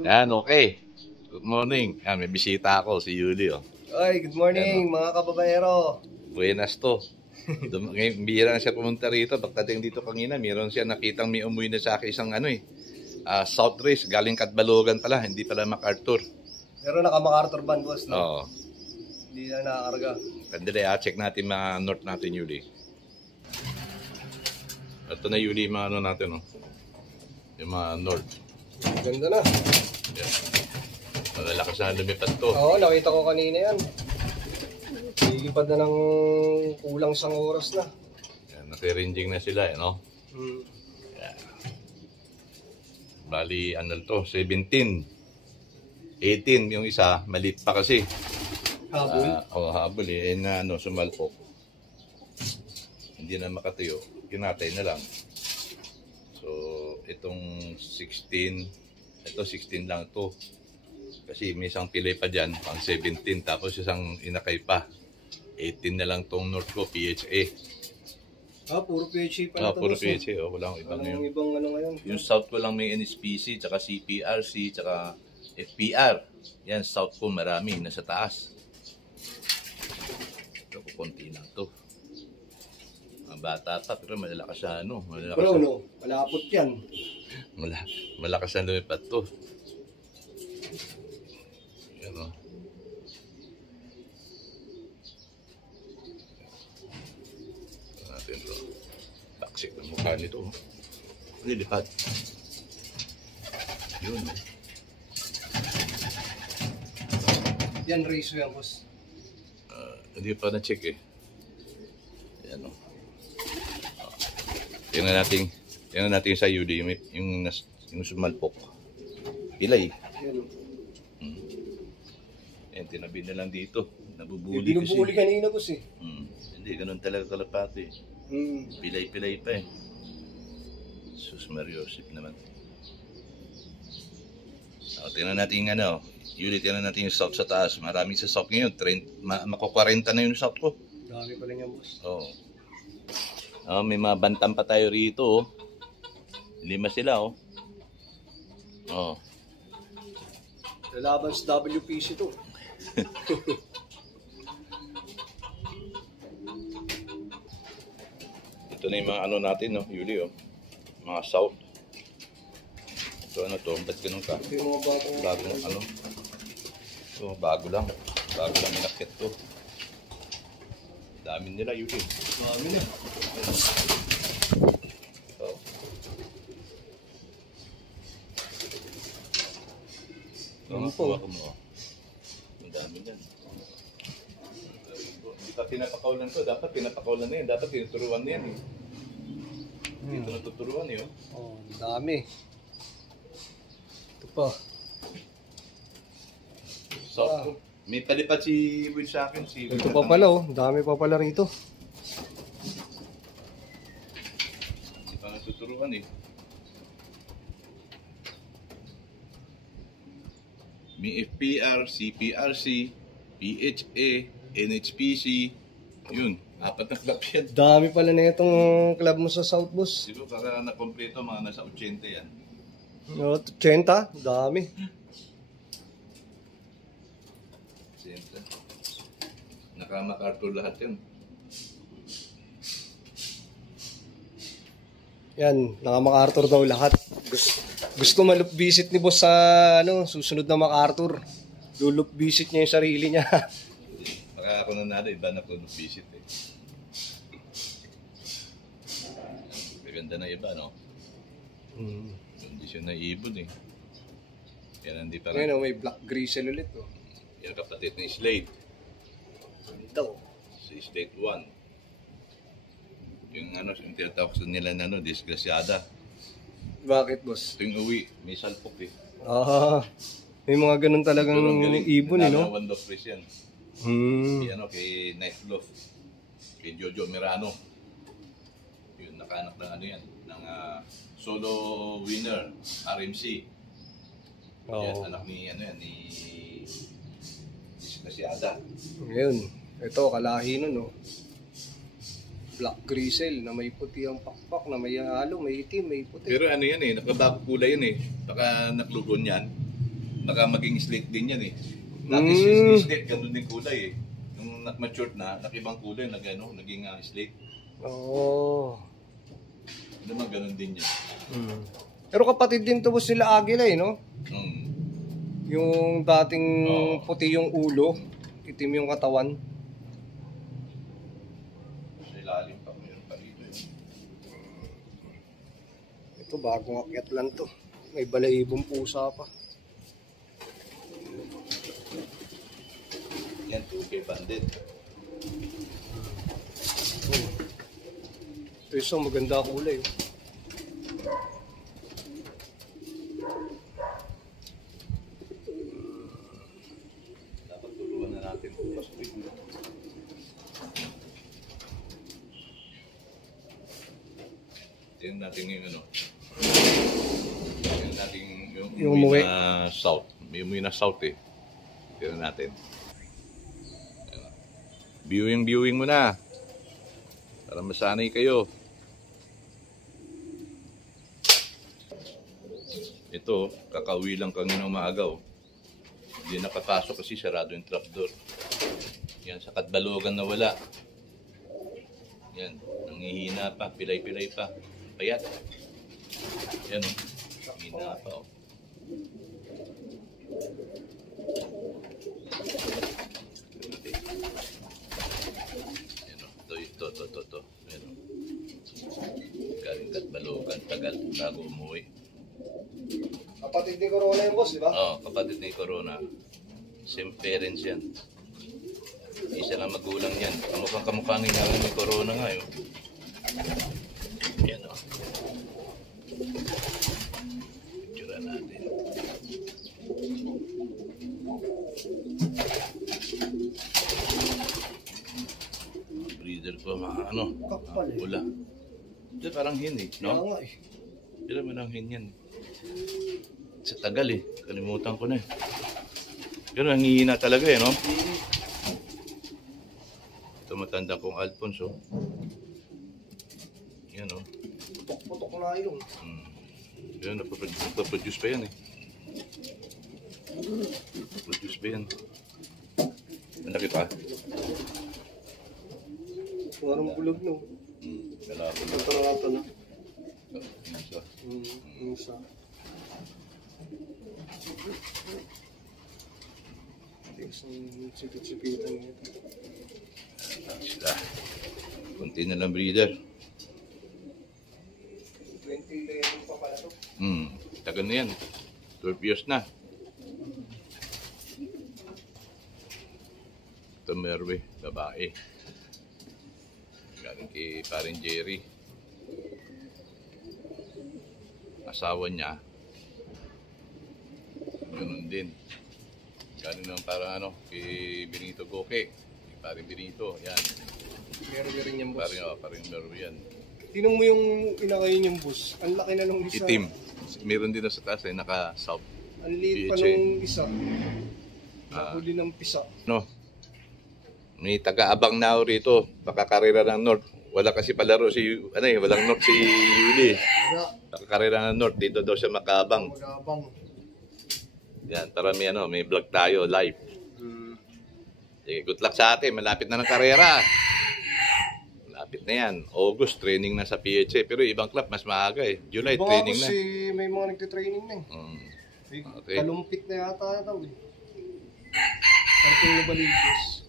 Yan, okay. Good morning. Yan, may bisita ako, si Yuli. Oh. Ay, good morning mga kababayero. Buenas to. Ngayon, bihira na siya pumunta rito. Pagdating dito kanina, meron siya nakitang may umuwi na sa akin isang South Race, galing Katbalogan pala, hindi pala MacArthur. Pero naka-MacArthur van, boss, no? Oo. Hindi na nakakarga. Kandali, check natin mga north natin, Yuli. Ito na, Yuli, mga ano natin, oh. Yung mga north. Ganda na. Yan. Malalakas na lumipad to. Oo, nakita ko kanina yan. Lilipad na ng kulang isang oras na. Yan, naki-ranging na sila, no? Yan. Bali, ano to, 17. 18 yung isa, maliit pa kasi. Habol? Habol eh. Sumalpok. Hindi na makatayo. Kinatay na lang. So, itong 16, ito 16 lang to. Kasi may isang pilay pa dyan, pang 17, tapos isang inakay pa. 18 na lang tong north ko, PHA. Puro PHA pa na puro PHA, walang ibang yun. Ibang ano ngayon. Yung south ko lang may NSPC, tsaka CPRC, tsaka FPR. Yan, south ko marami, nasa taas. Ito, konti lang to. Ang bata pa, pero malalakas siya, Pero malapot yan. Malakas na lumipat to. Yan, o. Ito natin to. Baksik ng mukha nito. Lilipad. Yun, o. Yan, race yan, boss. Hindi pa na-check eh. Yan, o. Tingnan natin sa Yuli, yung sumalpok. Pilay. Yan, tinabi na lang dito. Nabubuli kasi. Binubuli kanina, boss eh. Hindi, ganun talaga kalapati. Pilay-pilay pa eh. Sus Mariosip naman. Tingnan natin Yuli, tingnan natin yung south sa taas. Maraming sa south ngayon. Mako-40 na yung south ko. Dami pa lang yan, boss. Oo. May mga bantam pa tayo rito, oh. 5 sila, oh. Oh. Lalaban sa WPC to. Ito na yung mga natin, no, Yuli, oh. Mga south. Ito, ba't ganun ka? Ito yung mga bagong, Ito, bago lang inakit to. Dami nila, Yuli. Dami na. Oh. Makuha ko mo. Ang dami dyan. Hindi pa pinapakawalan to. Dapat pinapakawalan na yan. Dapat tinuturuan na yan eh. Dito natuturuan eh. Oh, dami. Ito pa. So, may palipad si Will sa akin. Ito pa pala oh. Dami pa pala rito. Hindi pa natuturuan eh. May FPR, CPRC, PHA, NHPC, yun, 4 na club yan. Dami pala na itong club mo sa South, boss. Siguro para na-kompleto, mga nasa 80 yan. 80? Dami. 80. Naka-MacArthur lahat yan. Yan, naka-MacArthur daw lahat. Gusto malup visit ni boss sa susunod na MacArthur. Lulup visit niya yung sarili niya. Baka ako na iba na lulup visit eh. Maganda na iba, no? Kondisyon na ibon eh. Yan hindi pa rin. Yan, may black grizzle ulit oh. Yan kapatid ni Slade. Ito. Si Slade 1. Yung yung tinatawag nila na disgrasyada. Bakit, boss? Ito yung uwi, may salpok eh. May mga ganun talagang ibon eh, no? One Love Race yan. Kay Knife Bluff. Kay Jojo Mirano. Yun, nakanak ng ng solo winner, RMC. Yan, anak ni Disgrasyada. Ngayon, ito, kalahi nun, no? Black Grizzle na may puti ang pakpak, na may halo, may itim, may puti. Pero ano yan eh, nakabago kulay yan eh. Baka naklugon yan. Baka maging slate din yan eh. Dati slate, ganun din kulay eh. Nung matured na, nakibang kulay, naging slate. Oo. Naman ganun din yan. Pero kapatid din to boss nila Agila eh, no? Yung dating puti yung ulo, itim yung katawan. Sa ilalim pa, mayroon pa dito eh. Ito bagong akyat lang to. May balaibong pusa pa. Yan, 2K banded. Ito isang maganda kulay. Dapat turuan na natin kung pasukin mo. Tingnan natin yung tingnan natin yung umuwi na south. May umuwi na south eh. Tingnan natin. Viewing mo na. Para masanay kayo. Ito, kakauwi lang kanina umaagaw. Hindi nakapasok kasi sarado yung trapdoor. Yan, sa Katbalogan na wala. Yan, nangihina pa, pilay-pilay pa. Payat. Yan, hina pa. Oh. Ito. Yan, oh. Galing Katbalogan, tagal, bago umuwi. Kapatid ni Corona yung boss, di ba? Oo, kapatid ni Corona. Same parents yan. Isa lang magulang yan. Kamukha ni namin ni Corona nga yun. Yan o. Picture natin. Breeder ko, pula. Ito parang hin eh, no? Kaya nga eh. Ito parang hin yan. Sa tagal eh. Kalimutan ko na eh. Pero nangihina talaga eh, no? Ito matanda kong Alfonso. Yan, no? Putok-putok na ilong. Yan, napaproduce pa yan eh. Napaproduce pa yan. Malaki pa. Parang bulog no. Malaki. Ito na ito na. Isa. Isa. Isang sipit-sipitan nito. Sila. Kunti na lang breeder. 2011 pa pala to. Tagal na yan. 12 years na. Ito Merwe, babae. Galing kay paring Jerry. Asawa niya. Ganun din. Galing naman parang kay Benito Goke. Kay paring Benito, yan. Meron rin yung boss. Paring Merwe yan. Tinong mo yung inakayin yung boss. Ang laki na nung isa. Itim. Meron din na sa taas naka-south. Ang liit pa PHA. nung isa. Huli ng pisa. No. May taga-abang na rito, pakakarera ng North. Wala kasi palaro si, walang North si Yuli. Pakakarera ng North, dito daw siya makabang. Magabang. Yan, para may vlog tayo, live. Sige, good luck sa atin, malapit na ng karera. Malapit na yan. August, training na sa PHA. Pero ibang club, mas maaga eh. July, training na. May mga nagtitraining na eh. Okay. Kalumpit na yata daw eh. Karting na Baligos.